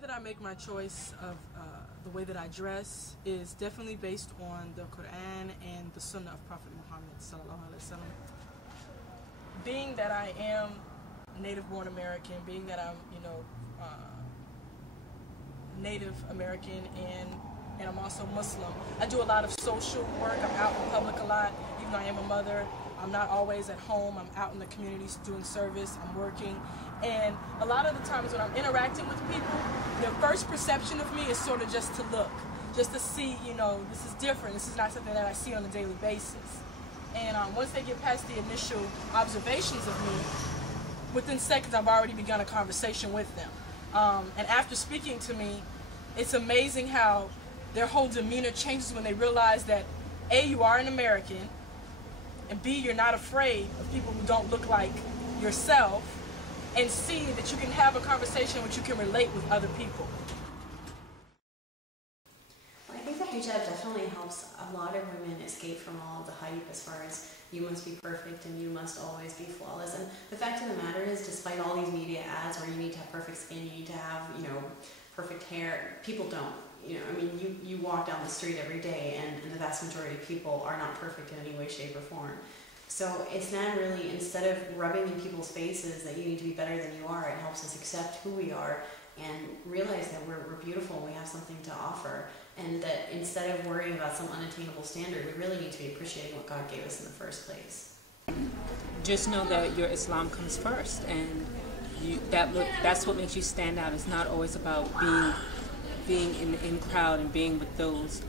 that I make my choice of the way that I dress is definitely based on the Quran and the Sunnah of Prophet Muhammad sallallahu alaihi wasallam. Being that I am native-born American, being that I'm, Native American and I'm also Muslim, I do a lot of social work. I'm out in public a lot, even though I am a mother. I'm not always at home. I'm out in the communities doing service. I'm working. And a lot of the times when I'm interacting with people, their first perception of me is sort of just to look, just to see, this is different. This is not something that I see on a daily basis. And once they get past the initial observations of me, within seconds I've already begun a conversation with them. And after speaking to me, it's amazing how their whole demeanor changes when they realize that A, you are an American, and B, you're not afraid of people who don't look like yourself, and C, that you can have a conversation which you can relate with other people. Well, I think the hijab definitely helps a lot of women escape from all of the hype as far as you must be perfect and you must always be flawless. And the fact of the matter is, despite all these media ads where you need to have perfect skin, you need to have, perfect hair, people don't. You walk down the street every day and the vast majority of people are not perfect in any way, shape, or form. So it's not really, instead of rubbing in people's faces that you need to be better than you are, it helps us accept who we are and realize that we're beautiful and we have something to offer, and that instead of worrying about some unattainable standard, we really need to be appreciating what God gave us in the first place. Just know that your Islam comes first, and that's what makes you stand out. It's not always about being in the in crowd and being with those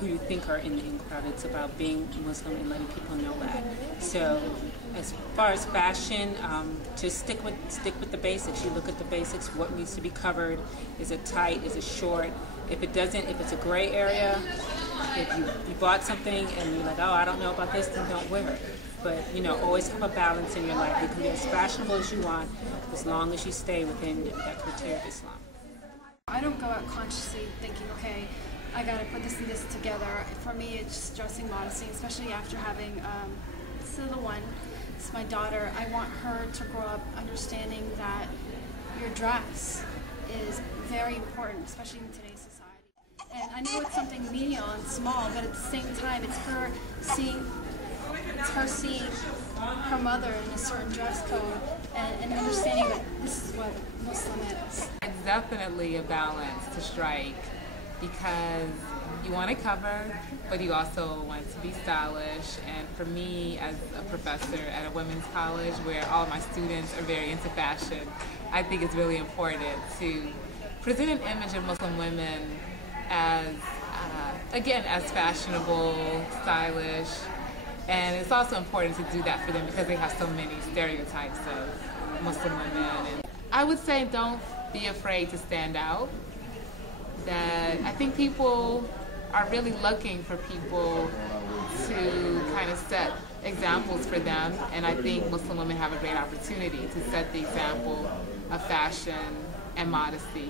who you think are in the in crowd. It's about being Muslim and letting people know that. So as far as fashion, just stick with the basics. You look at the basics. What needs to be covered? Is it tight? Is it short? If it's a gray area, if you bought something and you're like, oh, I don't know about this, then don't wear it. But always have a balance in your life. You can be as fashionable as you want, as long as you stay within that criteria of Islam. I don't go out consciously thinking, okay, I gotta put this and this together. For me, it's just dressing modestly, especially after having this little one. It's my daughter. I want her to grow up understanding that your dress is very important, especially in today's society. And I know it's something menial and small, but at the same time, it's her seeing her mother in a certain dress code and understanding that this is what Muslim is. It's definitely a balance to strike, because you want to cover, but you also want to be stylish. And for me, as a professor at a women's college where all of my students are very into fashion, I think it's really important to present an image of Muslim women as, again, as fashionable, stylish. And it's also important to do that for them because they have so many stereotypes of Muslim women. And I would say don't be afraid to stand out. That I think people are really looking for people to kind of set examples for them, and I think Muslim women have a great opportunity to set the example of fashion and modesty.